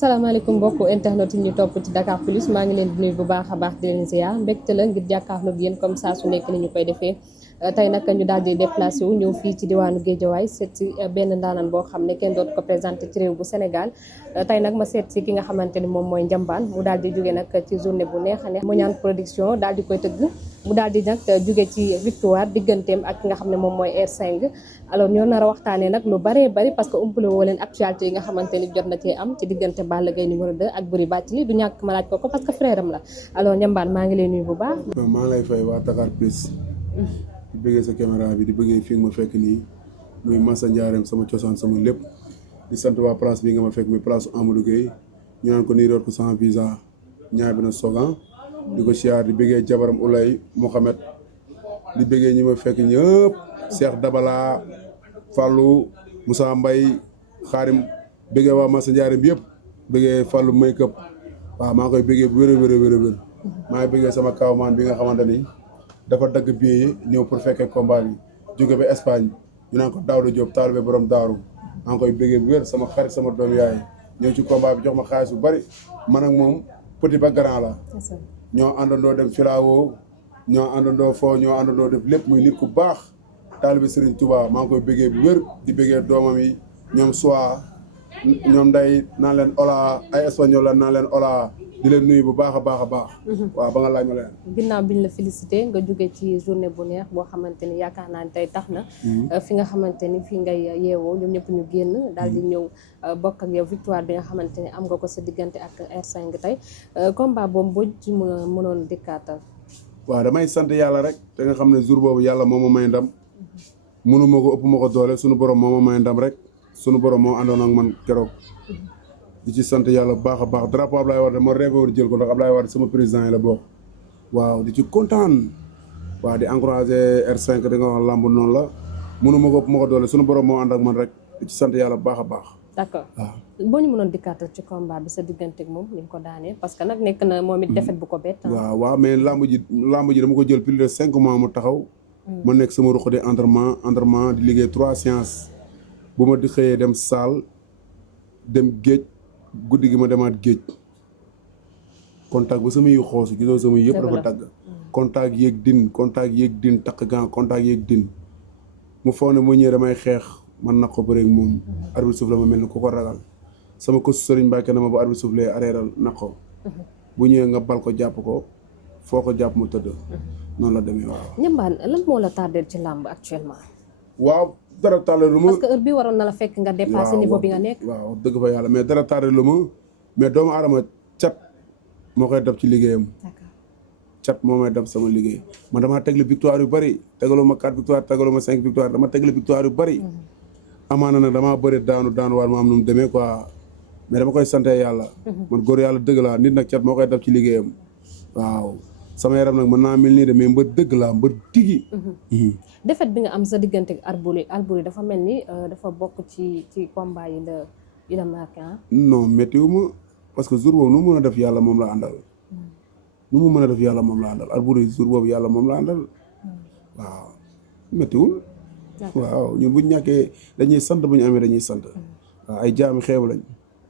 salaamaaleykum mbokku internet yi ñu topp ci Dakar Plus maa ngi leen di nuyu bu baax a baax di leen ziar mbégte la ngir jàkkaarloog yéen comme ça su nekk ni ñu koy defee tey nag ñu daal di déplacé wu ñëw fii ci diwaanu Guédiawaye seet si benn ndaanaan boo xam ne kenn dootu ko présenté ci réew bu Sénégal tey nag ma seet si ki nga xamante ni moom mooy Ndiambane mu daal di jóge nag ci journée bu neex a neex Mouniane production daal di koy tëgg mu daal di nag jóge ci victoire digganteem ak ki nga xam ne moom mooy R5 alors ñoo nar a waxtaanee nag lu baree bari parce que umpale woo leen actualité yi nga xamante ni jot na cee am ci diggante Balla Gaye numéro 2 ak Boury Bathily du ñàkk ma laaj ko parce que frère am la alors Ndiambane maa ngi lay nuyu bu baax. maa ngi lay fay waa Dakar Plus. di bëggee sa caméra bi di bëggee fi nga ma fekk nii muy Massa Ndiarème sama cosaan sama lépp di sant waa place bi nga ma fekk muy place Amadou Gueye ñu naan ko nii root ko sans visa ñaar bi na sogan di ko siyaar di bëggee jabaram Oulay Mohamed di bëggee ñi ma fekk ñëpp Cheikh Dabala Fallou Moussa Mbaye Xaarim bëggee waa Massa Ndiarème bi yëpp bëggee Fallou make-up waaw maa ngi koy bëggee bu wér maa ngi bëggee sama kawmaan bi nga xamante ni dafa dagg billet ñëw pour fekkee combat bi jóge ba Espagne ñu naan ko Daouda Diop taalibe borom daaru maa ngi koy bëggee bu wér sama xarit sama doom yaay ñëw ci combat bi jox ma xaalis bu bari man ak moom petit ba grand la ñoo àndandoo dem filawoo ñoo àndandoo foo ñoo àndandoo def lépp muy nit ku baax taalibe Serigne Touba maa ngi koy bëggee bu wér di bëggee doomam yi ñoom soit ñoom day naan leen ola ay espagnol la naan leen ola di leen nuyu bu baax a baax a baax. waaw ba nga laaj ma leen. ginnaaw biñ la félicité nga jóge ci journée bu neex boo xamante ni yaakaar naa ne tey tax na. fi nga xamante ni fii ngay yeewoo ñoom ñëpp ñu génn. daal di ñëw bokk ak yow victoire bi nga xamante ni am nga ko sa diggante ak R5 tey combat boobu boo ci mënoon dikkaatal. waaw damay sant yàlla rek te nga xam ne jour boobu yàlla moo ma may ndam. mënu ma ko ëpp ma ko doole sunu borom moo ma may ndam rek sunu borom moo àndoon ak man keroog. di ci sant yàlla bu baax a baax drapeau Ablaye Wade ma rêvé woon jël ko ndax Ablaye Wade sama président yi la bokk waaw di ci kontaan waaw di encouragé R5 da nga wax làmb noonu la mënu ma ko ëpp ma ko doole sunu borom moo ànd ak man rek di ci sant yàlla bu baax a baax. d'accord boo ñu mënoon dikkaatal ci combat bi sa diggante ak moom ni nga ko daanee parce que nag nekk na moom it défaite bu ko bett. waaw mais làmb ji dama ko jël plus de 5 mois mu taxaw. ma nekk sama ruq de entraînement di liggéey 3 séances bu ma di xëyee dem salle dem géej. guddi gi ma demaat géej contact ba sama yu xoosu gisoo sama yëpp dafa tagg contact yéeg din takk gan contact yéeg din mu foog ne mu ñëwee damay xeex man nag ko bëreeg moom arbitre soufflé ma mel ni ku ko ragal sama ko Sëriñ Mbàkke na ma bu arbitre soufflé areeral nag ko bu ñëwee nga bal ko jàpp ko foo ko jàpp mu tëdd noonu la demee waaw. Ndiambane lan moo la tardé ci làmb actuellement. waaw dara tardé lu ma parce que heure bi waroon na la fekk nga dépassé niveau bi nga nekk. waaw dëgg fa yàlla mais dara tardé lu ma mais doomu aadama cat moo koy dab ci liggéeyam. cat moo may dab sama liggéey man damaa tegle victoire yu bëri tegaloo ma 4 victoire tegaloo ma 5 victoire dama tegle victoire yu bëri. amaana nag damaa bëri daanu waar ma am nu mu demee quoi mais dama koy sante yàlla. man góor yàlla dëgg laa nit nag cat moo koy dab ci liggéeyam waaw. sama yaram nag mën naa mel nii de mais mbër dëgg laa mbër tigi. défaite bi nga am sa diggante ak Alboury dafa mel ni dafa bokk ci combat yi la marqué ah. non méttiwu ma parce que jour boobu nu mu mën a def yàlla moom la àndal. nu mu mën a def yàlla moom la àndal Alboury jour boobu yàlla moom la àndal. waaw méttiwul. waaw ñun bu ñu ñàkkee dañuy sant bu ñu amee dañuy sant. waaw ay jaami xeebu lañ.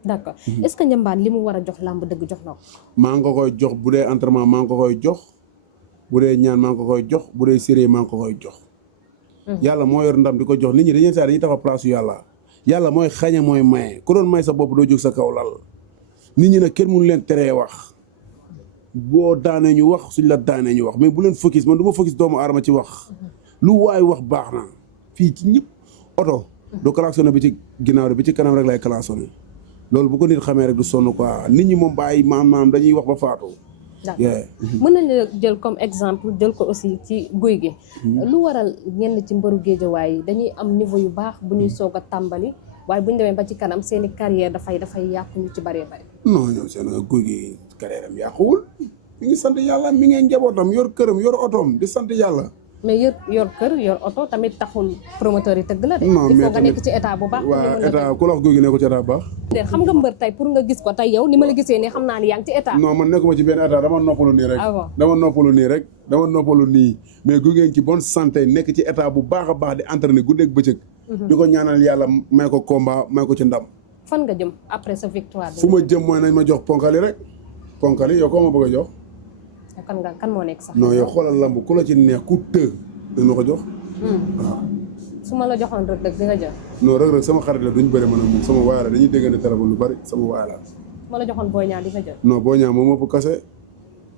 d'accord est-ce que Ndiambane li mu war a jox làmb dëgg jox na ko. maa ngi ko koy jox bu dee entraînement maa ngi ko koy jox bu dee ñaan maa ngi ko koy jox bu dee sérieux maa ngi ko koy jox. yàlla moo yor ndam di ko jox nit ñi dañuy saa dañuy taxaw place yu yàlla mooy xañe mooy maye ku doon may sa bopp doo jóg sa kaw lal nit ñi nag kenn mënu leen teree wax boo daanee ñu wax suñ la daanee ñu wax mais bu leen focus man du ma focus doomu aadama ci wax lu waay wax baax na fii ci ñëpp oto doo klaxonné bi ci ginnaaw bi ci kanam rek lay klaxonné loolu bu ko nit xamee rek du sonn quoi nit ñi moom bàyyi maam dañuy wax ba faatu. mën nañu jël comme exemple jël ko aussi ci guy gi. lu waral ñenn ci mbëru géejawaay yi dañuy am niveau yu baax bu ñuy soog a tàmbali waaye bu ñu demee ba ci kanam seeni carrière dafay yàqu ñu ci bëree bëri. non ñoom seen guy gi carrière am yàquwul mi ngi sant yàlla mi ngi njabootam yor këram yor otoom di sant yàlla. mais yor kër yor oto tamit taxul promoteur yi tëgg la de. non il faut nga nekk ci état bu baax. waaw état ku la wax guy gi nekkul ci état bu baax. xam nga mbër tey pour nga gis ko tey yow ni ma la gisee nii xam naa ni yaa ngi ci état. non man nekkuma ci benn état dama noppalu nii rek. dama noppalu nii mais guy gi ci bonne santé nekk ci état bu baax a baax di entraîner guddeeg bëccëg. di ko ñaanal yàlla may ko combat may ko ci ndam. fan nga jëm après sa victoire bi. fu ma jëm mooy nañ ma jox ponkali rek ponkali yow koo ma bëgg a jox. kan moo nekk sax. non yow xoolal lamb ku la ci neex ku të dañ ma ko jox. waaw. su ma la joxoon Reug Reug di nga jël. non Reug Reug sama xarit la duñ bëri man ak moom sama waay la dañuy déggante téléphone lu bari sama waay la. su ma la joxoon Boy Niang di nga jël. non Boy Niang moom moo ëpp kase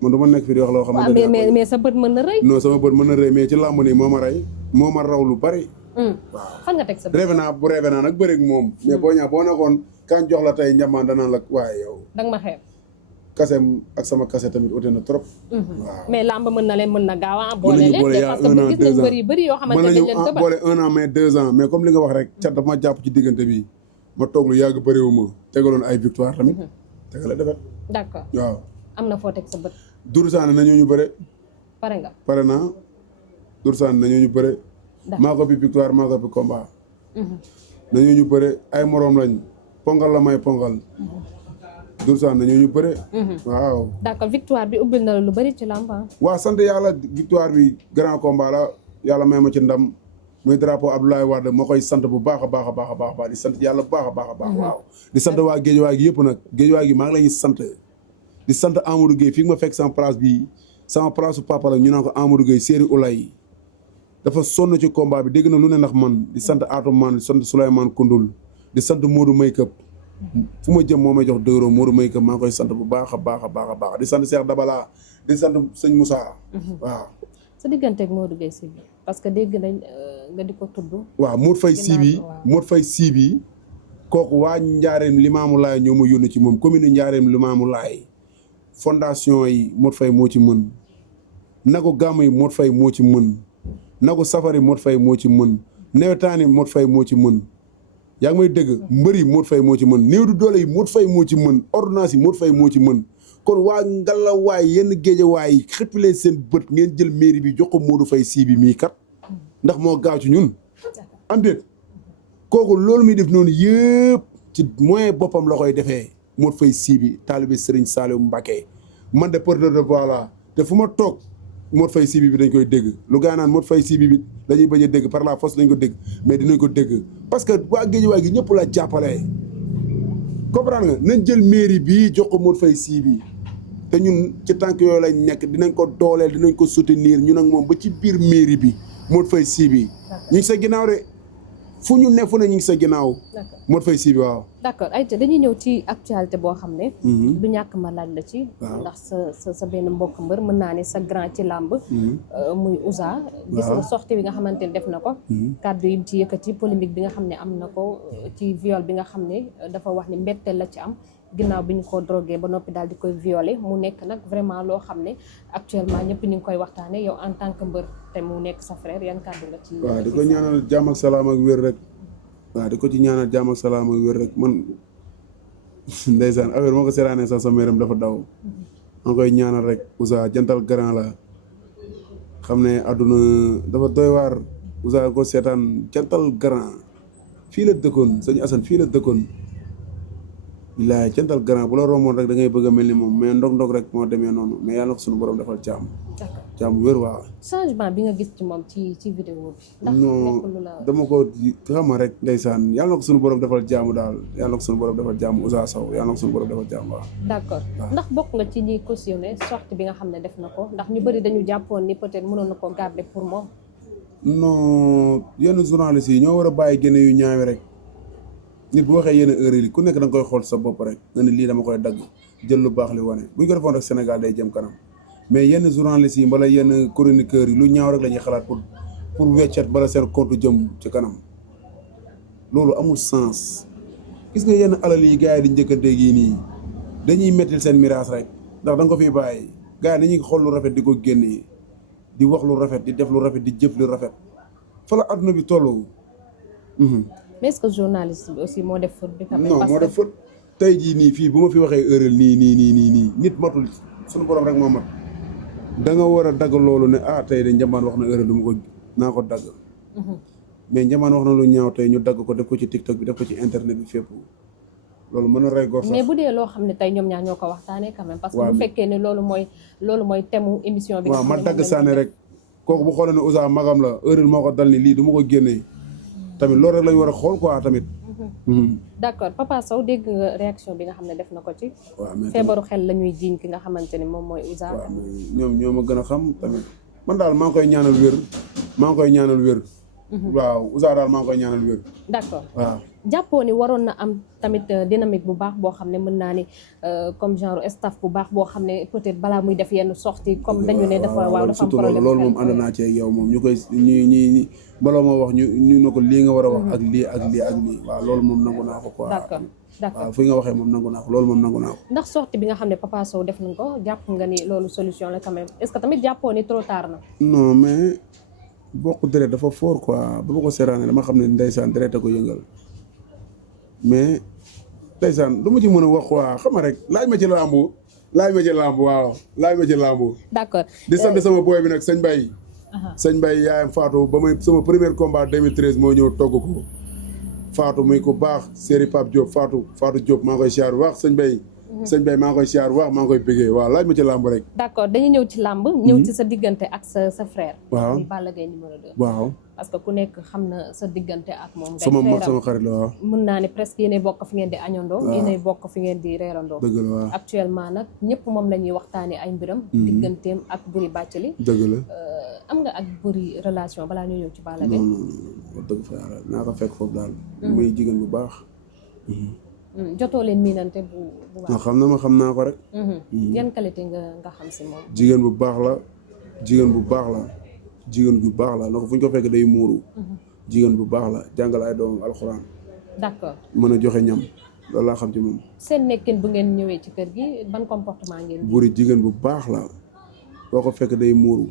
man du ma nekk fii di wax loo xamante ne mais sa bët mën na rëy. non sama bët mën na rëy mais ci làmb nii moo ma rey moo ma raw lu bari. waaw fan nga teg sa bët. rêve naa nag bëri ak moom. mais Boy Niang boo nekkoon kan jox la tey njamaan danaan la waaye yow. danga ma xeeb. kasem ak sama kase tamit ute na trop. waaw mais làmb mën na gaaw a boole leen. parce que gis nañ bëri bëri yoo xamante ne dañ leen tëbal boole 1 an mais 2 ans mais comme li nga wax rek cat dafa ma jàpp ci diggante bi ma toog lu yàgg bëriwu ma tegaloon ay victoire tamit tegale defet. d'accord waaw. am na foo teg sa bët. Doudou Sané nañoo ñu bëre. pare nga. pare naa Doudou Sané nañoo ñu bëre. maa ko bi victoire maa ko bi combat. nañoo ñu bëre ay moroom lañ pongal la may pongal. Doudou Sané nañoo ñu bëre. waaw. d'accord victoire bi ubbil na la lu bëri ci làmb. waaw sant yàlla victoire bi grand combat la yàlla may ma ci ndam muy drapeau Abdoulaye Wade ma koy sant bu baax a baax a baax a baax di sant yàlla bu baax a baax a baax. waaw di sant waa Géejawaay gi yëpp nag Géejawaay gi maa ngi lay sant. di sant Amadou Gueye fii nga ma fekk sama place bi sama place su papa la ñu naan ko Amadou Gueye séeri Ulay dafa sonn ci combat bi dégg na lu ne ndax man di sant Atoumane di sant Souleymane Koundoul di sant Modou Maykëp fu ma jëm moo may jox dëgëroo Modou Maykëp maa ngi koy sant bu baax a baax a baax a baax di sant Cheikh Dabala di sant sëñ Moussa. waaw. sa digganteeg Modou Gueye si bi parce que dégg nañ nga di ko tudd. waaw Modou Faye Sibi kooku waa Njaareem Limaamu Laay ñoo ma yónni ci moom commune Njaareem Limaamu Laay fondation yi Modou Faye moo ci mën nagu gàmm yi Modou Faye moo ci mën nagu safari Modou Faye moo ci mën nawetaan yi Modou Faye moo ci mën yaa ngi may dégg mbër yi Modou Faye moo ci mën néew du doole yi Modou Faye moo ci mën ordonnance yi Modou Faye moo ci mën kon waa ngalawaay yenn géejawaay yi xëppi leen seen bët ngeen jël mairie bi jox ko Modou Faye sii bi mii kat ndax moo gaaw ci ñun am déet kooku loolu muy def noonu yëpp ci moyen boppam la koy defee Modou Faye sii bi taalibe Serigne Saliou Mbacké man de porteur de voix la te fu ma toog Modou Faye sii bi dañ koy dégg lu gaa naan Modou Faye sii bi dañuy bañ a dégg par la force dañ ko dégg mais dinañ ko dégg parce que waa géejawaay gi ñëpp la jàppale comprendre nga nañ jël mairie bi jox ko Modou Faye sii bi te ñun ci tànk yooyu lañ nekk dinañ ko dooleel dinañ ko soutenir ñun ak moom ba ci biir mairie bi Modou Faye sii bi ñu ngi sa ginnaaw de fu ñu ne fu ne ñu ngi sa ginnaaw Modou Faye sii bi waaw d'accord ayca dañuy ñëw ci actualité boo xam ne du ñàkk ma laaj la ci ndax sa benn mbokk mbër mën naa ne sa grand ci làmb muy Ouza gis nga sortie bi nga xamante ne def na ko kàddu yi ci yëkkati polémique bi nga xam ne am na ko ci viol bi nga xam ne dafa wax ni mbetteel la ci am ginnaaw bi ñu ko drogué ba noppi daal di koy violé mu nekk nag vraiment loo xam ne actuellement ñëpp ñu ngi koy waxtaane yow en tant que mbër te mu nekk sa frère yan kàddu nga ci waaw di ko ñaanal jàmm ak salaam ak wér rek waaw di ko ci ñaanal jàmm ak salaam ak wér rek man ndeysaan affaire moo ko seetaanee sax sa meeram dafa daw ma koy ñaanal rek Ouza jantal grand la xam ne àdduna dafa doy waar Ouza ko seetaan jantal grand fii la dëkkoon sëñ Assane fii la dëkkoon bilaay jantal grand bu la romboon rek da ngay bëgg a mel ni moom mais ndog-ndog rek moo demee noonu mais yàlla na ko suñu borom defal jàmm. jàmm wér waaw. changement bi nga gis ci moom ci vidéo bi. ndax non dama ko xam rek ndeysaan yàlla na ko suñu borom defal jàmm daal yàlla na ko suñu borom defal jàmm Ouza Sow yàlla na ko suñu borom defal jàmm waaw. d'accord ndax bokk nga ci ñi cautionné sortie bi nga xam ne def na ko ndax ñu bëri dañu jàppoon ni peut-être mënoon na ko garder pour moom. non yenn journalistes yi ñoo war a bàyyi génne yu ñaawi rek. nit bu waxee yenn heure yi ku nekk da nga koy xool sa bopp rek nga ne lii dama koy dagg jël lu baax li wane bu ñu ko defoon rek Sénégal day jëm kanam mais yenn journalistes yi mbala yenn chroniqueurs yi lu ñaaw rek la ñuy xalaat pour weccet bala seen compte jëm ci kanam loolu amul sens gis nga yenn alal yi gars yi di njëkkante gi nii dañuy mettil seen mirage rek ndax da nga ko fiy bàyyi gars yi dañuy xool lu rafet di ko génnee di wax lu rafet di def lu rafet di jëf lu rafet fa la adduna bi toll. mais est-ce que journaliste bi aussi moo def faute bi. non moo def faute tey jii nii fii bu ma fi waxee heure nii nit matul suñu borom rek moo mat da nga war a dagg loolu ne tey de Njambaan wax na heure du ma ko naa ko dagg. mais Njambaan wax na lu ñaaw tey ñu dagg ko def ko ci TikTok bi def ko ci internet bi fépp loolu mën na rey gor sax. mais bu dee loo xam ne tey ñoom ñaar ñoo ko waxtaanee quand même. parce que bu fekkee ne loolu mooy thème émission bi. waaw ma dagg sànni rek kooku bu xoolee ne Ouza magam la heure moo ko dal ni lii du ma ko génnee. tamit loolu rek lañu war a xool quoi tamit d'accord Papa Sow dégg nga réaction bi nga xam ne def na ko ci. waaw mais feebaru xel la ñuy jiiñ ki nga xamante ni moom mooy Ouza. waaw ñoom ñoo ma gën a xam tamit man daal maa ngi koy ñaanal wér maa ngi koy ñaanal wér. waaw Ouza daal maa ngi koy ñaanal wér. d'accord waaw. jàppoo ni waroon na am tamit dynamique bu baax boo xam ne mën naa ni comme genre staff bu baax boo xam ne peut-être balaa muy def yenn sortie comme dañu ne dafa waaw dafa am problème loolu moom ànd naa ci ak yow moom ñu koy ñi baloo ma wax ñu ne ko lii nga war a wax ak lii ak lii ak lii waaw loolu moom nangu naa ko quoi. d'accord waaw fi nga waxee moom nangu naa ko loolu moom nangu naa ko. ndax sortie bi nga xam ne Papa Sow def nañ ko jàpp nga ni loolu solution la quand même est-ce que tamit jàppoo ni trop tard na. non mais bokk deret dafa fort quoi ba ma ko seeraane dama xam ne ndeysaan deret a ko yëngal mais ndeysaan lu ma ci mën a wax waa xam nga rek laaj ma ci làmbu waaw laaj ma ci làmbu. d'accord di sant sama boy bi nag sëñ Mbaye. sëñ Mbaye yaayam Fatou ba may sama premier combat 2013 moo ñëw togg ko Fatou muy ko baax séeri Pape Diop Fatou Diop maa ngi koy siyaar wax sëñ Mbaye. sëñ Mbaye maa ngi koy siyaar wax maa ngi koy bëggee waaw laaj ma ci làmb rek. d'accord dañuy ñëw ci làmb. ñëw ci sa diggante ak sa frère. waaw muy Balla Gaye numéro 2. waaw parce que ku nekk xam na sa diggante ak moom. sama mag sama xarit la waaw. mën naa ne presque yéenay bokk fi ngeen di añandoo. waaw yéenay bokk fi ngeen di reerandoo. dëgg la waaw actuellement nag ñëpp moom la ñuy waxtaanee ay mbiram. digganteem ak Boury Bathily. dëgg la. am nga ak Boury relation balaa ñoo ñëw ci Balla Gaye. non wax dëgg fa yàlla naa ko fekk foofu daal. muy jigéen bu baax. jotoo leen miinante bu baax. xam na ma xam naa ko rek. yan qualité nga xam si moom. jigéen bu baax la jigéen bu baax la jigéen bu baax la ndax fu ñu ko fekk day muuru. jigéen bu baax la jàngal ay doomam alxuraan. d'accord mën a joxe ñam loolu laa xam ci moom. seen nekkin bu ngeen ñëwee ci kër gi ban comportement ngeen. Boury jigéen bu baax la boo ko fekk day muuru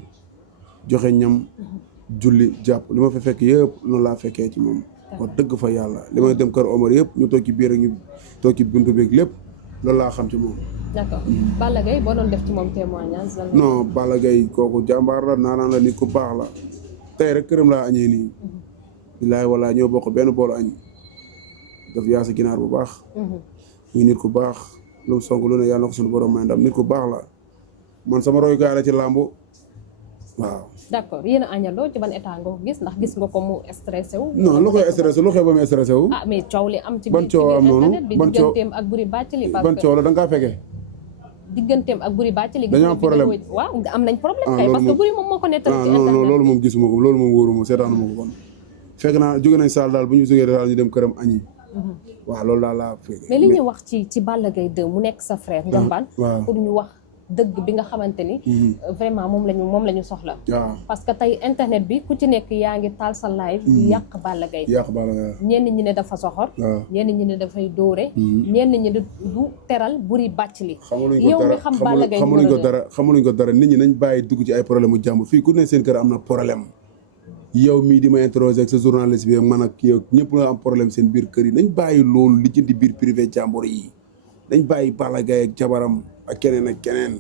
joxe ñam. julli jàpp li ma fa fekk yëpp noonu laa fekkee ci moom. wax dëgg fa yàlla li may dem kër Omar yëpp ñu toog ci biir ak ñu toog ci buntu beeg lépp loolu laa xam ci moom. d'accord Balla Gaye boo doon def ci moom témoignage. non Balla Gaye kooku jàmbaar la naanaan la nit ku baax la tey rek këram laa añee nii. bilaay walaay ñoo bokk benn boolu añ daf yaasa ginaar bu baax. muy nit ku baax lu mu sonk lu ne yàlla na ko suñu borom may ndam nit ku baax la man sama royukaay la ci làmb waaw. d'accord yéen a añandoo ci ban état nga ko gis ndax gis nga ko mu stressé wu. non lu koy stressé lu xew ba mu stressé wu. ah mais coow li am ci ban coow am noonu internet bi digganteem ak Boury Bathily. ban coow la da nga kaa fekkee. digganteem ak Boury Bathily. dañoo am problème waaw am nañ problème kay parce que Boury moom moo ko nettali ci internet. non loolu moom gisuma ko loolu moom wóoruma seetaanuma ko kon. fekk naa jóge nañ saal daal bu ñu jógee daal ñu dem këram añi. waaw loolu daal laa fekk. mais li ñuy wax ci Balla Gaye 2 mu nekk sa frère. Ndiambane pour ñu wax dëgg bi nga xamante ni. vraiment moom la ñu soxla. waaw parce que tey internet bi ku ci nekk yaa ngi taal sa live. di yàq Balla Gaye. yàq Balla Gaye. ñenn ñi ne dafa soxor. ñenn ñi ne dafay dóore. ñenn ñi du teral Boury Bathily. yow mi xam Balla Gaye xamaluñ ko dara nit ñi nañ bàyyi dugg ci ay problème mu jàmm fii ku ne seen kër am na problème. yow mii di ma interroger ak sa journaliste bi ak man ak kii ñëpp nga am problème seen biir kër yi nañ bàyyi loolu li jëndi biir privé jàmbur yi nañ bàyyi Balla Gaye ak jabaram ak keneen ak keneen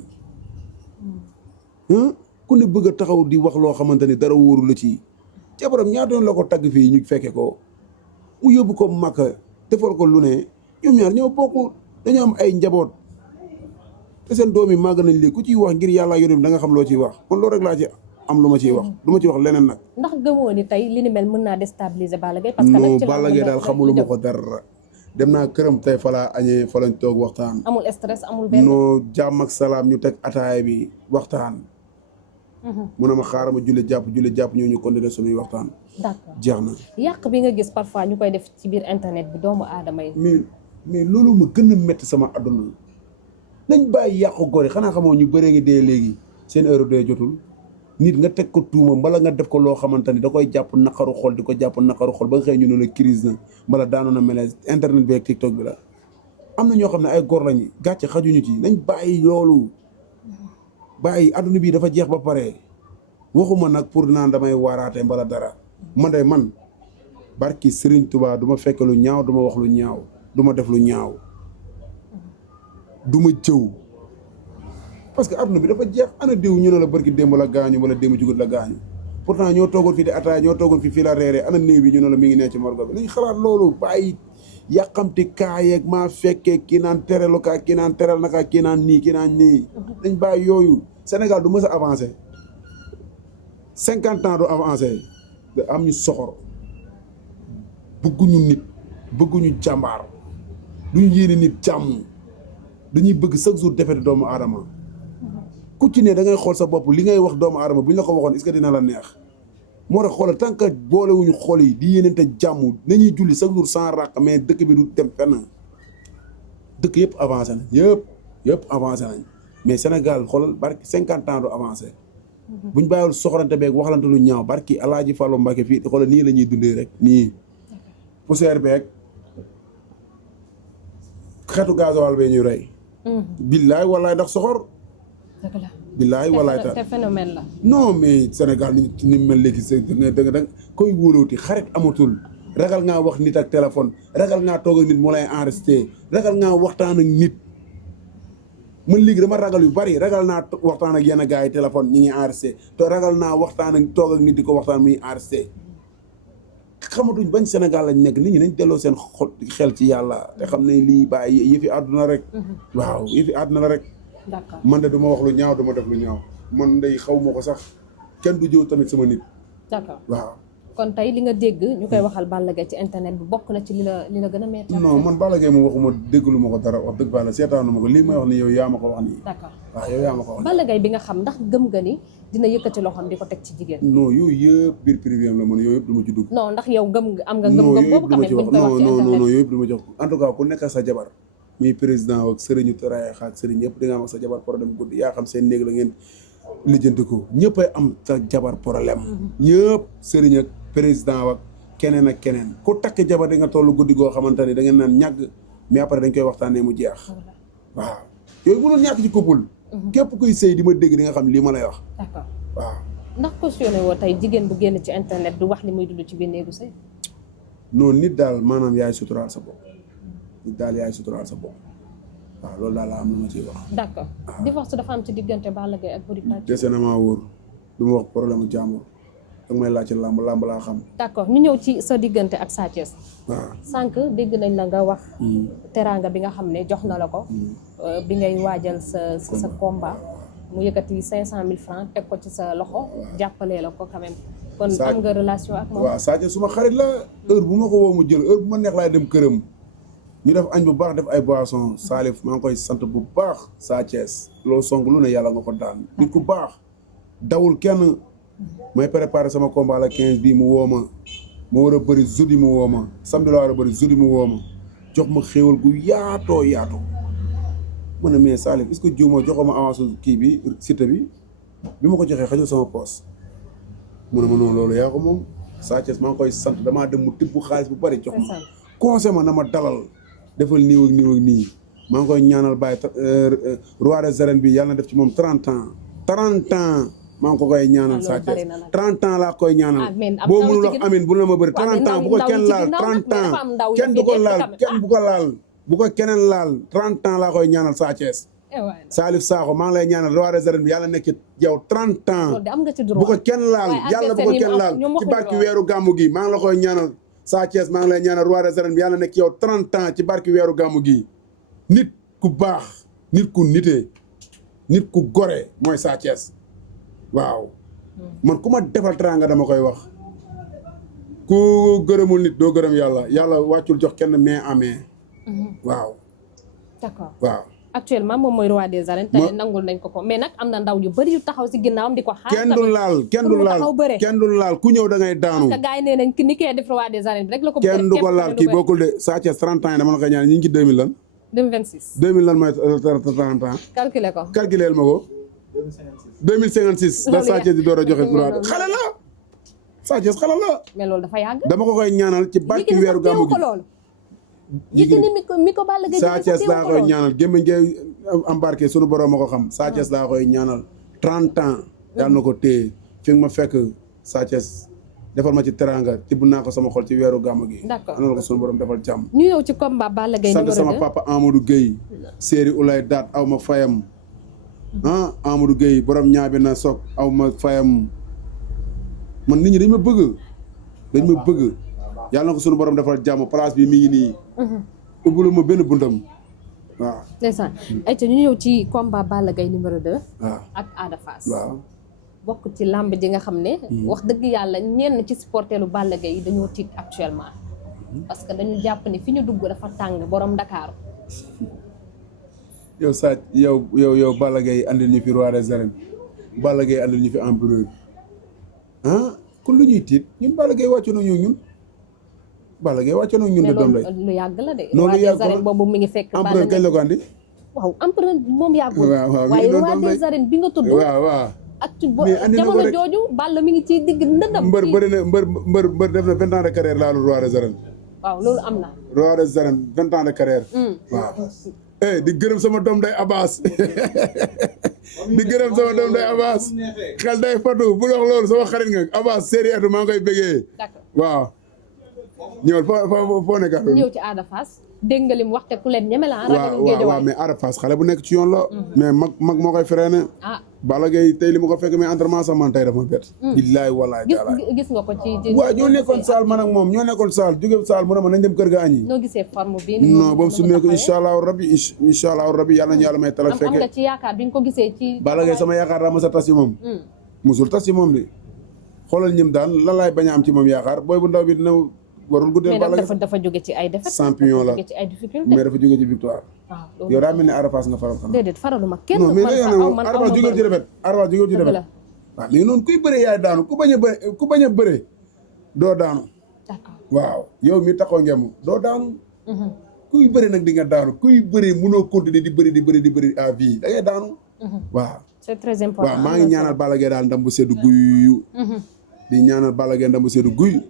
ku ne bëgg a taxaw di wax loo xamante ni dara wóoru la ci jabaram ñaata yoon la ko tagg fii ñu fekke ko mu yóbbu ko Makka defal ko lu ne ñoom ñaar ñoo bokk dañoo am ay njaboot te seen doom yi màgg nañ lii ku ciy wax ngir yàlla yónni da nga xam loo ciy wax man loolu rek laa ci am lu ma ciy wax du ma ci wax leneen nag. ndax gëmoo ni tey li ni mel mën naa déstabiliser Balla Gaye. parce que non Balla Gaye daal xamuluma ko dara. dem naa këram tey fa laa añee fa lañ toog waxtaan. amul stress amul benn. non jàmm ak salaam ñu teg ataaya bi waxtaan. mu ne ma xaaral ma julli jàpp ñëw ñu continuer suñuy waxtaan. d'accord jeex na. yàq bi nga gis parfois ñu koy def ci biir internet bi doomu aadama yi. mais loolu ma gën a métti sama àdduna nañ bàyyi yàqu góor yi xanaa xamoo ñu bëree ngi dee léegi seen heure dee jotul. nit nga teg ko tuuma mbala nga def ko loo xamante ni da koy jàpp naqaru xol di ko jàpp naqaru xol ba nga xëy ñu ne la crise na mbala daanoon na mel internet bi ak TikTok bi la am na ñoo xam ne ay góor lañu gàcce xajuñu ci nañ bàyyi loolu bàyyi adduna bi dafa jeex ba pare waxuma nag pour naan damay waaraate mbala dara man barki Serigne Touba du ma fekk lu ñaaw du ma wax lu ñaaw du ma def lu ñaaw du ma jëw parce que adduna bi dafa jeex ana diw ñu ne la barki démb la gaañu wala démb jugut la gaañu pourtant ñoo toogoon fii di ataaya ñoo toogoon fii la reeree ana néew bi ñu ne la mi ngi nee ci morgo bi nañ xalaat loolu bàyyi yàqamti kaayeeg maa fekkee kii naan terelu kaa kii naan teral na kaa kii naan nii kii naan nii dañ bàyyi yooyu Sénégal du mës a avancé 50 ans du avancé da am ñu soxor bugguñu nit bëgguñu jàmbaar duñu yéene nit jàmm dañuy bëgg chaque jour defete doomu aadama ku ci ne da ngay xool sa bopp li ngay wax doomu aadama bu ñu la ko waxoon est-ce que dina la neex moo tax xoolal tant que boolewuñu xool yi di yéenente jàmm nañuy julli chaque jour sans ràq mais dëkk bi du dem fenn dëkk yëpp avancé nañ yëpp avancé nañ mais Sénégal xoolal barki 50 ans du avancé buñ bàyyiwul soxorante beeg waxlante lu ñaaw barki Alaaji Fallou Mbacké fii xoolal nii la ñuy dundee rek nii poussière beeg xeetu gasoil bee ñuy rey billaay wallaay ndax soxor billaay wallaay te phénomène la non mais Sénégal ni mel léegi da koy wóolooti xarit amatul ragal ngaa wax nit ak téléphone ragal ngaa toog ak nit mu lay enregistré ragal ngaa waxtaan ak nit man léegi dama ragal yu bari ragal naa waxtaan ak yenn gars yi téléphone ñi ngi enregistré te ragal naa waxtaan ak toog ak nit di ko waxtaan muy enregistré xamatuñ bañ Sénégal lañ nekk nit ñi nañ delloo seen xel ci yàlla te xam ne lii bàyyi yëfi àdduna rek waaw yëfi àdduna la rek d'accord man de du ma wax lu ñaaw du ma def lu ñaaw man day xaw ma ko sax kenn du jëw tamit sama nit d'accord waaw kon tey li nga dégg ñu koy waxal Balla Gaye ci internet bi bokk na ci li la gën a metti non man Balla Gaye moom waxuma dégglu ma ko dara wax dëgg Balla seetaanu ma ko lii may wax ni yow yaa ma ko wax nii d'accord waaw yow yaa ma ko wax Balla Gaye bi nga xam ndax gëm nga ni dina yëkkati loxoom di ko teg ci jigéen non yooyu yëpp biir privé am la man yooyu yëpp du ma ci dugg non ndax yow gëm nga am nga non ngëm-ngëm yooyu boobu yëpp du quand ma même ci buñ wax koy wax ci non non non internet yooyu yëpp du ma ci wax en tout cas ku nekk sa jabar muy président ak sëriñu taraay ak sëriñ yëpp di nga am ak sa jabar problème guddi yaa xam seen néeg la ngeen lijjanti ko ñëpp ay am sa jabar problème ñëpp sëriñ ak président ak keneen ak keneen ku takk jabar di nga toll guddi goo xamante ni da ngeen naan ñàgg mais après dañ koy waxtaanee mu jeex waaw yooyu mënul ñàkk ci couple képp kuy sëy di ma dégg di nga xam lii ma lay wax d'accord waaw ndax cautionné woo tey jigéen bu génn ci internet du wax li muy dund ci biir néegu sëy noonu nit daal maanaam yaay suturaal sa bopp nit daal yaay suturaal sa bopp waaw loolu daal laa am lu ma ciy wax d'accord divorce dafa am ci diggante Balla Gaye ak Boury Pathé dese na maa wóor du ma wax problème mu jàmbur danga may laaj ci làmb laa xam d'accord ñu ñëw ci sa diggante ak Sa Thiès waaw sànq dégg nañ la nga wax teraanga bi nga xam ne jox na la ko bi ngay waajal sa combat mu yëkkati 500 000 francs teg ko ci sa loxo jàppalee la ko quand même kon am nga relation ak moom waaw Sa Thiès suma xarit la heure bu ma ko woo mu jël heure bu ma neex laay dem këram ñu def añ bu baax def ay boisson Salif maa ngi koy sant bu baax Sa Thiès loo song lu ne yàlla nga ko daan nit ku baax dawul kenn may préparé sama combat la 15 bii mu woo ma war a bëri jeudi mu woo ma samedi la war a bëri jeudi mu woo ma jox ma xéewal gu yaatoo yaatu ma ne mais Salif est-ce que jiw joxoo ma avance kii bi site bi ma ko joxee xajul sama poos mu ne ma noonu loolu yaa ko moom Sa Thiès maa ngi koy sant damaa dem mu tibb xaalis bu bari jox ma conseil ma na ma dalal defal nii ak nii ak nii maa ngi koy ñaanal bàyyi roi des arènes bi yàlla na def ci moom 30 ans maa ngi ko koy ñaanal Sa Thiès 30 ans laa koy ñaanal boo mënul wax amin bu la ma bëri 30 ans bu ko kenn laal 30 ans kenn du ko laal kenn bu ko laal bu ko keneen laal 30 ans laa koy ñaanal Sa Thiès Salif Sakho maa ngi lay ñaanal roi des arènes bi yàlla nekk yow 30 ans bu ko kenn laal yàlla bu ko kenn laal ci barki weeru gàmmu gi maa ngi la koy ñaanal Sa Thiès maa ngi lay ñaanal roi des arènes bi yàlla nekk yow 30 ans ci barki weeru gàmmu gi nit ku baax nit ku nitee nit ku gore mooy Sa Thiès waaw man ku ma defal teraanga dama koy wax ku gërëmul nit doo gërëm yàlla wàccul jox kenn main en main waaw d'accord waaw actuellement moom mooy roi des arènes tey nangul nañ ko mais nag am na ndaw yu bëri yu taxaw si ginnaawam di ko xaar kenn du laal ku ñëw da ngay daanu parce que gars yi nee nañ ni koy def roi des arènes bi rek la ko kenn du ko laal kii bokkul de Sa Thiès 30 ans yi dama la koy ñaan ñu ngi ci 2000 lan 2026 2000 lan mooy 30 ans calculé ko calculeel ma ko 2056 la Sa Thiès di door a joxe droit xale la Sa Thiès xale la mais loolu dafa yàgg dama ko koy ñaanal ci barki weeru gàmmu gi Yékini mi ko Balla Gaye Sa Thiès laa koy ñaanal gémmiñ ngay embarqué sunu borom ma ko xam Sa Thiès laa koy ñaanal 30 ans yàlla na ko téye fi nga ma fekk Sa Thiès defal ma ci teranga tibb naa ko sama xol ci weeru gàmmu gi d'accord ana la ko sunu borom defal jàmm ñu ñëw ci combat Balla Gaye sant sama papa Amadou Gueye séeri Ulay Daat aw ma fayam Amadou Gueye borom ñaabi na soog aw ma fayam man nit ñi dañ ma bëgg yàlla na ko sunu borom defal jàmm place bi mi ngi nii ubbulu ma benn buntam waaw ndeysaan ayca ñu ñëw ci combat Balla Gaye numéro 2 waaw ak Ada Fass waaw bokk ci làmb ji nga xam ne wax dëgg yàlla ñenn ci supporteelu Balla Gaye yi dañoo tiit actuellement parce que dañu jàpp ni fi ñu dugg dafa tàng borom Dakar. yow Sath yow Balla Gaye andil ñu fi roi des arènes Balla Gaye andil ñu fi empereur kon lu ñuy tiit ñun Balla Gaye wàcce na ñun Balla Gaye wàcce na ñun de doom lay lu yàgg la de. non lu yàgg roi des arènes boobu mi ngi fekk. empereur kañ la ko andi. waaw empereur moom yàggul. waaw waaye roi des arènes bi nga tudd. waaw. ak jamono jooju Balla mi ngi ci digg ndëndam. mbër bëri na mbër def na 20 ans de carrière laalu roi des arènes. waaw loolu am na. roi des arènes 20 ans de carrière. waaw. di gërëm sama doom day Abbas di gërëm sama doom day Abbas xel day fatu bu wax loolu sama xarit nga Abbas série atu maa ngi koy bëggee. d'accord waaw. ñëwal foo nekk. ñëw ci Ada Fass dégg nga lim waxte ku leen ñeme la. waaw mais Ada Fass xale bu nekk ci yoon la. mais mag moo koy freiné. Balla Gaye tey li ma ko fekk mais entraînement sax man tey dafa ma bett. billaay wallaay taalaay gis nga ko ci waaw ñoo nekkoon saal man ak moom ñoo nekkoon saal jóge saal mu ne ma nañ dem kër ga añi. noo gisee forme bi. non ba mu sumee ko incha allahu rabbi yàlla nañu yàlla may talal fekke. am nga ci yaakaar bi nga ko gisee ci. Balla Gaye sama yaakaar daa mos a tas ci moom. musul tas ci moom de xoolal ñim daan lan laay bañ a am ci moom yaakaar booy bu ndaw bi dina warul guddee. Balla Gaye dafa jóge ci ay défaite. champion la dafa jóge ci ay difficulté. mais dafa jóge ci victoire. waaw yow daa mel ni Ada Fass nga faral xam. déedéet faraluma kenn. non mais léegi nag Ada Fass jógeel ci defet Ada Fass jógeel ci defet waaw mais noonu kuy bëree yaay daanu ku bañ a bëree doo daanu. d'accord waaw yow mi taxaw ngeen doo daanu. kuy bëri nag di nga daanu kuy bëri mënoo continuer di bëri à vie da ngay daanu. waaw c'est très important. waaw maa ngi ñaanal Balla Gaye daal ndam bu seddu guyu. di ñaanal Balla Gaye ndam bu seddu guyu.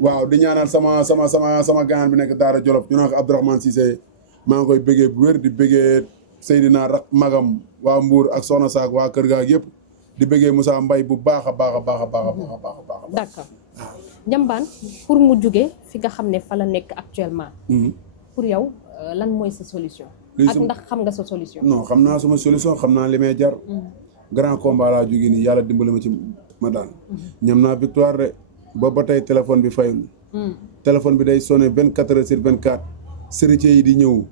waaw di ñaanal sama gaan bi nekk Daara Jolof ñu naan ko Abdourahmane Cissé maa ngi koy bëggee bu wér di bëggee Seydina rak magam waa Mbour ak Soxna Saak waa Kër Gaak yëpp di bëggee Moussa Mbaye bu baax a baax. d'accord Ndiambane pour mu jóge fi nga xam ne fa la nekk actuellement. pour yow lan mooy sa solution. ak ndax xam nga sa solution. non xam naa sama solution xam naa li may jar. grand combat laa jógee nii yàlla dimbali ma ci ma daan. ñam naa victoire de ba tey téléphone bi fayul. téléphone bi day sonné 24 heures sur 24. seritier yi di ñëw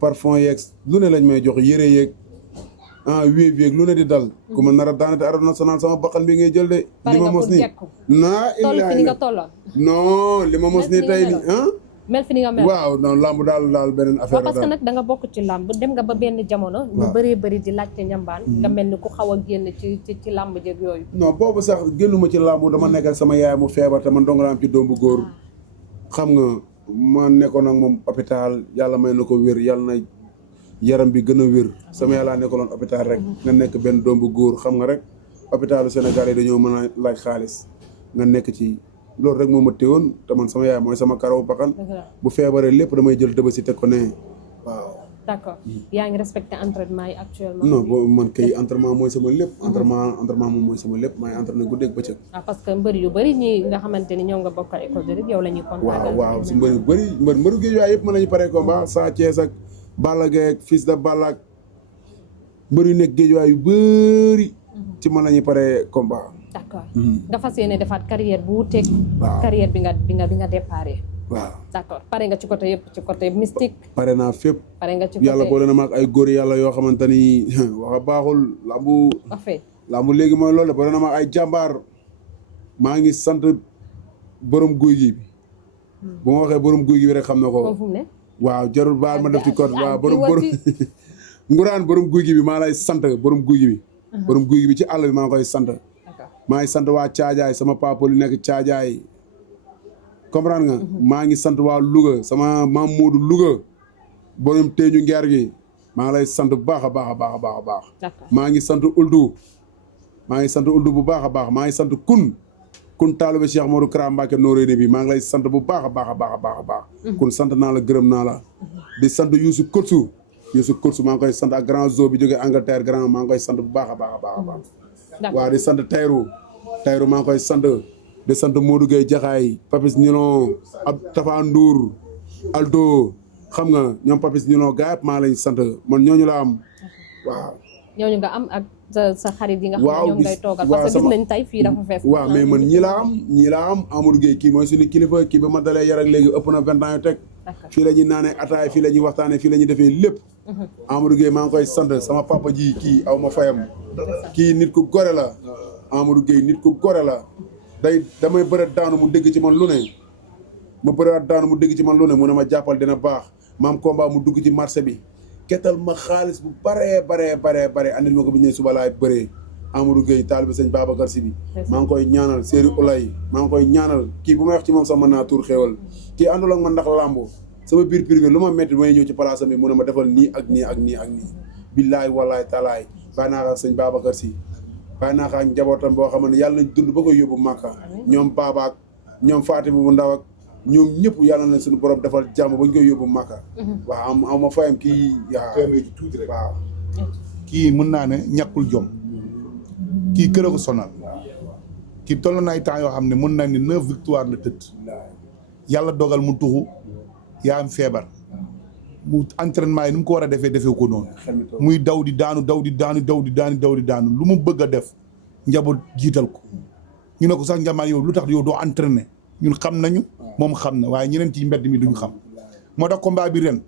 parfum yeeg lu ne lañ may jox yére yeeg wéev yeeg lu ne di dal. ku ma nar a daanate arène nationale sama bakkan bi ngay jël de. li ma mos nii toll fi ni nga tolloon. non li ma mos nii tey nii mel fi ni nga mel. waaw non lamb daal beneen affaire la. parce que nag da nga bokk ci lamb dem nga ba benn jamono. ñu bëree di laajte Ndiambane. nga mel ni ku xaw a génn ci lamb jeeg yooyu. non boobu sax génnuma ci lamb dama nekk ak sama yaay mu feebar te man dong la am ci doom bu góor. xam nga ma nekkoon ak moom hôpital yàlla may na ko wér yàlla na yaram bi gën a wér. sama yàlla nekkaloon hôpital rek. nga nekk benn doom bu góor xam nga rek hôpitalu Sénégal yi dañoo mën a laaj xaalis nga nekk ci. loolu rek moo ma téewoon te man sama yaay mooy sama karaw bakkan bu feebaree lépp damay jël dëba si teg ko ne waaw. d'accord yaa ngi respecté entraînement yi actuellement. non boobu man kay entraînement mooy sama lépp. entraînement moom mooy sama lépp maay entraîné guddeeg bëccëg. parce que mbër yu bëri ñi nga xamante ni ñoo nga bokkal école de lutte yow la ñuy contacter. waaw si mbër yu bëri mbëru géej waay yëpp mën nañu pare combat Sa Thiès ak Balla Gaye ak Fils de Balla ak mbër yu nekk géej waay yu bëri ci mën nañu pare combat. d'accord nga fas yéene defaat carrière bu wuteeg. carrière bi nga déparé. waaw d'accord pare nga ci côté yëpp ci côté mystique. pare naa fépp. pare nga ci côté yàlla boole na ma ak ay góor yàlla yoo xamante ni waxa baaxul lambu. parfait lambu léegi mooy loolu boole na ma ay jàmbaar maa ngi sant borom guy gi bi. bu ma waxee borom guy gi bi rek xam na ko. fu mu ne. waaw jarul baal ma def ci code waaw borom nguraan borom guy gi bi maa lay sant borom guy gi bi. borom guy gi bi ci àll bi maa ngi koy sant. maa ngi sant waa Caajaay sama papa lu nekk Caajaay comprendre nga. maa ngi sant waa Louga sama maam Moodu Louga borom teeñu ngeer gi maa ngi lay sant bu baax a baax a baax a baax a baax. maa ngi sant Uldu bu baax a baax maa ngi sant kun taalibe Cheikh Modou Kara Mbacké Noreyni bi maa ngi lay sant bu baax a baax a baax a baax a baax. kun sant naa la gërëm naa la. di sant Youssou Kotsu maa ngi koy sant ak grand zoo bi jógee Angleterre grand maa ngi koy sant bu baax a baax a baax a baax. waaw di sant Tayru maa ngi koy sant di sant Modou Gueye Jaxaay Papis Nilon ab Tafa Ndour Aldo xam nga ñoom Papis Nilon gaa yëpp maa lañ sant man ñooñu la am waaw. ñooñu nga am ak sa xarit yi nga xam ne ñoom ngay toogal parce que gis nañ tey fii dafa fees. waaw mais man ñii laa am Amadou Gueye kii mooy suñu kilifa kii ba ma dalee yar ak léegi ëpp na 20 ans yu teg. fii la ñuy naanee ataay fii la ñuy waxtaanee fii la ñuy defee lépp. Amadou Gueye maa ngi koy sant sama papa ji kii aw ma fayam. kii nit ku gore la. Amadou Gueye nit ku gore la. damay bëre daanu mu dégg ci man lu ne. ma bëriwaat daanu mu dégg ci man lu ne mu ne ma jàppal dina baax maam combat mu dugg ci marché bi kettal ma xaalis bu bare andil ma ko bi ñëwee suba laay bëree Amadou Gueye taalibe sëñ Babacar Si bi maa ngi koy ñaanal Séri Ulay maa ngi koy ñaanal kii bu may wax ci moom sax mën naa tuur xéewal kii àndul ak man ndax làmbo sama biir privé lu ma metti may ñëw ci place am bi mu ne ma defal nii ak nii ak nii ak nii billaay wallaay talaay bàyyi naa ko sëñ Babacar Si bàyyi naa ko ak njabootam boo xam ne yàlla nañ dund ba koy yóbbu Màkka ñoom Babaak ñoom Fatima bu ndaw ak ñoom ñëpp yàlla nañ suñu borom defal jàmm ba ñu koy yóbbu Màkka waaw am ma fayam kii tuuti rek waaw kii mën naa ne ñàkkul jom kii kër a ko sonal kii toll na ay temps yoo xam ne mën naa ne 9 victoire la tëdd yàlla dogal mu tuxu yaa am feebar mu entraînement yi ni mu ko war a defee ko noonu muy daw di daanu lu mu bëgg a def njaboot jiital ko ñu ne ko sax njamaan yow lu tax yow doo entraîné ñun xam nañu moom xam na waaye ñeneen ci mbedd mi duñu xam moo tax combat bi ren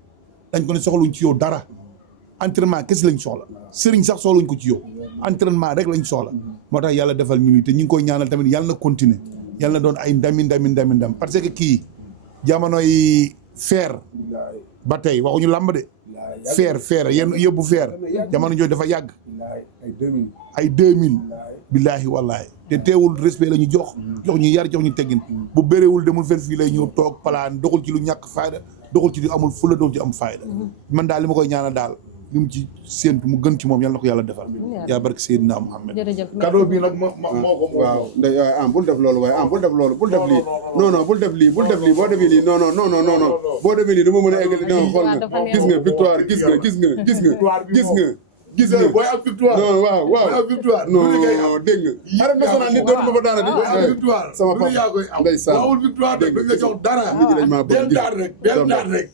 dañ ko ne soxluñ ci yow dara entraînement kese lañ soxla sëriñ sax soxluñ ko ci yow entraînement rek lañ soxla moo tax yàlla defal ñu te ñu ngi koy ñaanal tamit yàlla na continuer yàlla na doon ay ndam parce que kii jamonoy feer ba tey waxuñu làmb de feer yenn yóbbu feer jamono jooju dafa yàgg ay 2000 billaahi wallaahi te teewul respect la ñu jox ñu yar jox ñu teggin bu béréwul demul fen fii lay ñëw toog palaan doxul ci lu ñàkk fayda doxul ci lu amul fula doxul ci am fayda man daal li ma koy ñaanal daal li mu ci séentu mu gën ci moom yàlla na ko yàlla defal yaa barke Seydina Muhammad cadeau bi nag moo ko waaw ndey bul def loolu waaye bul def loolu bul def lii non bul def lii boo defee lii non boo defee lii dama mën a eggali non xool nga gis nga victoire gis nga booy am victoire non waaw booy am victoire non dégg nga arène nationale nit doon ma fa daana am victoire sama papa yaa koy am ndeysaan waawul victoire rek dañ la jox dara nit ñi dañ maa bëgg del daal rek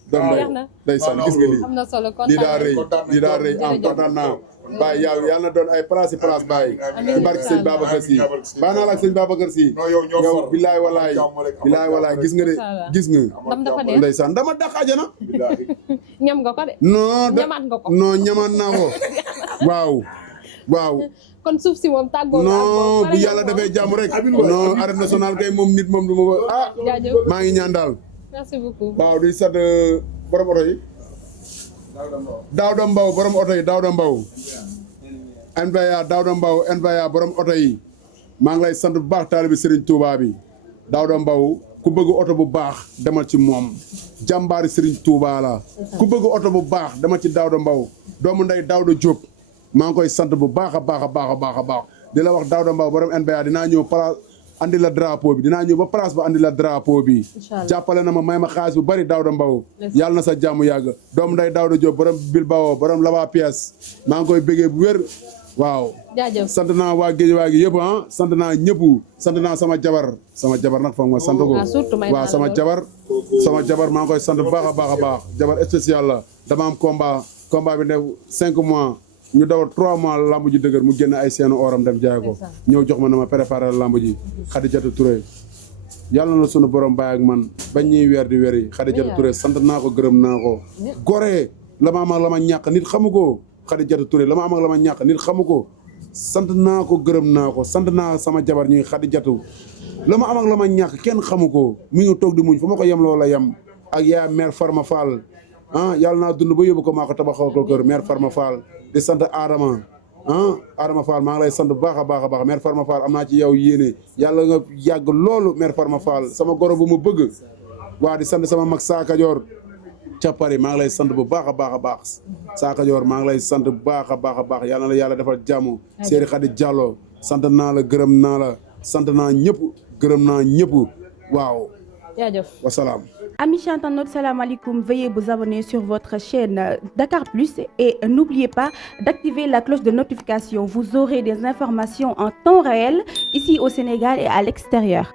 ndeysaan gis nga lii am na solo lii daa rëy am kontaan naa Baye yow yàlla na doon ay place Baye ci barke sëñ Babacar Si baa naa la ak sëñ Babacar Si yow bilaay walaay gis nga de gis nga ndam dafa neex ndeysaan dama dàq ajana ñam nga ko de ñamaat nga ko non ñamaat naa ko waaw kon suuf si moom tàggoo non bu yàlla defee jàmm rek non arène nationale kay moom nit moom du ma maa ngi ñaan daal merci beaucoup waaw di sant borom oto yi Daouda Mbow borom oto yi Daouda Mbow NVA borom oto yi maa ngi lay sant bu baax taalibi Serigne Touba bi Daouda Mbow ku bëgg oto bu baax demal ci moom jàmbaari Serigne Touba la ku bëgg oto bu baax demal ci Daouda Mbow doomu ndey Daouda Diop maa ngi koy sant bu baax a baax di la wax Daouda Mbow borom NVA dinaa ñëw andi la drapeau bi dinaa ñëw ba place ba andi la drapeau bi jàppale na ma may ma xaalis bu bari Daouda Mbow yàlla na sa jàmm yàgg doomu nday Daouda Diop borom Bilbao borom Lava Pièce maa ngi koy bëggee bu wér waaw sant naa waa Géejawaay gi yëpp sant naa ñëpp sant naa sama jabar nag foog ma sant ko waaw sama jabar maa ngi koy sant bu baax a baax jabar spécial la dama am combat bi ne 5 mois ñu dawal 3 mois lamb ji dëgër mu génn ay seenu oram dem jaay ko ñëw jox ma na ma préparé lamb ji Khadijatou Touré yàlla na sunu borom bàyyi ak man bañ ñuy weer di weri Khadijatou Touré sant naa ko gërëm naa ko goree la ma am ak la ma ñàkk nit xamu ko Khadijatou Touré la ma am ak la ma ñàkk nit xamu ko sant naa ko gërëm naa ko sant naa sama jabar ñuy Khadijatou la ma am ak la ma ñàkk kenn xamu ko mi ngi toog di muñ fu ma ko yem loola yem ak yaa mère Farma Fall yàlla naa dund ba yóbbu ko maa ko tabaxal ko kër mère Farma Fall di sant Adama Fall maa ngi lay sant bu baax a baax mère Farma Fall am naa ci yow yéene yàlla nga yàgg loolu mère Farma Fall sama goro bu mu bëgg waa di sant sama mag Saakajoor ca Paris maa ngi lay sant bu baax a baax Saakajoor maa ngi lay sant bu baax a baax yàlla na yàlla defal jàmm Séri Khady Diallo sant naa la gërëm naa la sant naa ñëpp gërëm naa ñëpp waaw wasalaam. Amis internautes, salam alaikum. Veuillez vous abonner sur votre chaîne Dakar Plus et n'oubliez pas d'activer la cloche de notification. Vous aurez des informations en temps réel ici au Sénégal et à l'extérieur.